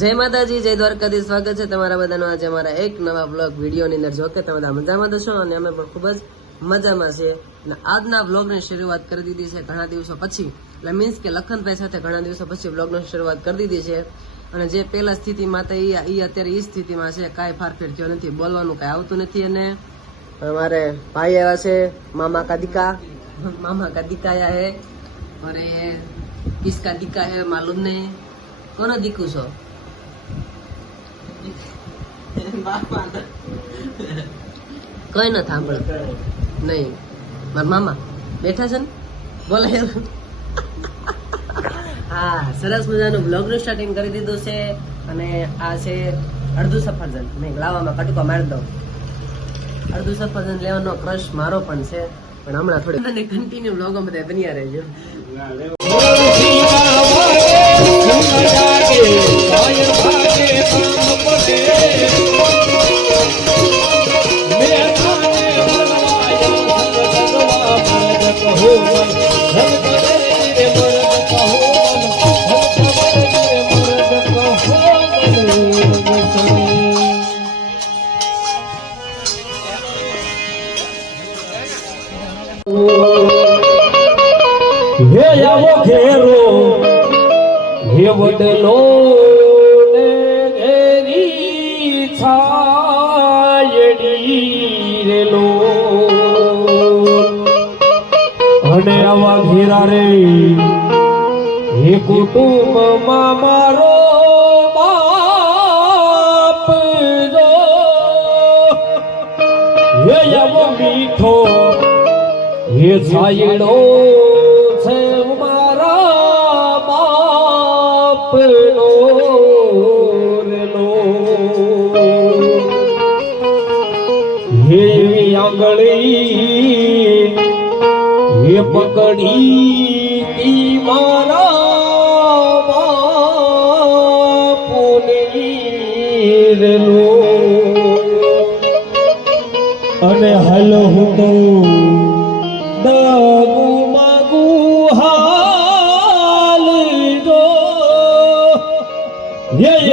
જય માતાજી, જય દ્વારકાથી. સ્વાગત છે તમારા બધાનો આજે અમારા એક નવા બ્લોગ વિડીયોની અંદર. જો કે તમે બધા મજામાં તો છો અને અમે પણ ખૂબ જ મજામાં છીએ. અને આજના બ્લોગની શરૂઆત કરી દીધી છે ઘણા દિવસો પછી, એટલે મીન્સ કે લખનભાઈ સાથે ઘણા દિવસો પછી બ્લોગની શરૂઆત કરી દીધી છે. અને જે પહેલા સ્થિતિમાં હતા એ અત્યારે એ સ્થિતિમાં છે, કાંઈ ફારફેર થયો નથી, બોલવાનું કાંઈ આવતું નથી. અને हमारे भाई आया से मामा का दिका आया है और ये किसका दिका है मालूम नहीं, कोना दिकू छो कोई न थांभळ नहीं, मार मामा बैठा છે ને બોલે. હા, સરસ મજાનું બ્લોગનું સ્ટાર્ટિંગ કરી દીધું છે. અને આ છે અડધું સફરજન. નહીં, લાવવામાં કટકો મારી દઉં. અડધું સફરજન લેવાનો ક્રશ મારો પણ છે, પણ હમણાં થોડી અને કન્ટિન્યુ બ્લોગો બધા બન્યા રહેજો. હે આવો ઘેરો હે વડલો ને ઘેરી છાયડી રેલો અને આવા ઘેરા રે હે કુટુંબમાં મારો બાપ જો હે આવો મીઠો હે છાયડો છે મારા બાપનો રેલો હેવી આંગળી હે પકડી તી મારા બાપુની રેલો અને હાલ હું તો દાગુ માગુ હાલ જો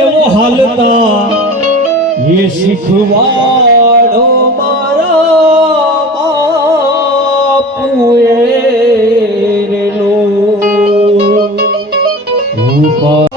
એવો હાલતા એ શીખવાડો મારા બાપુએ રેલો ઉપર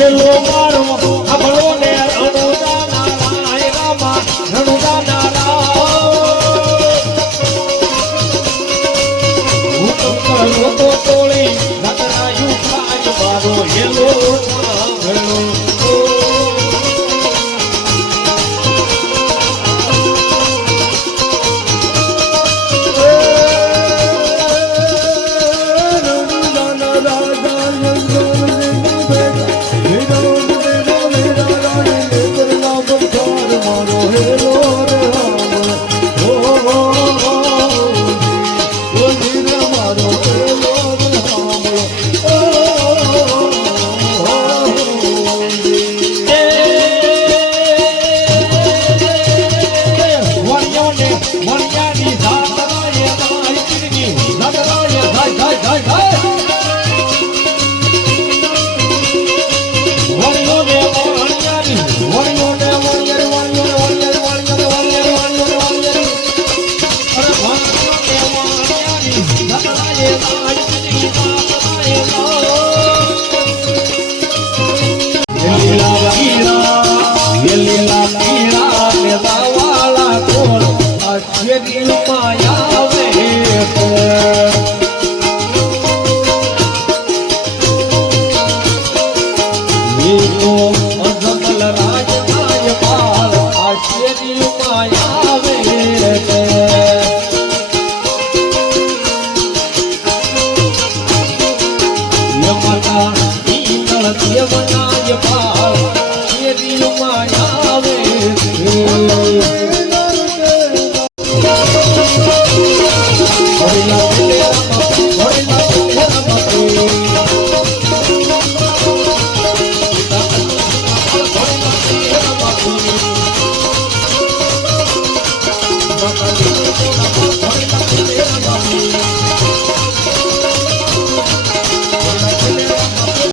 હેલો મારો અબળો ને રણુદા નારાય રામા રણુદા નારાય હું તો તોળી નકરાયું કાજ મારો હેલો સાંભળો માયા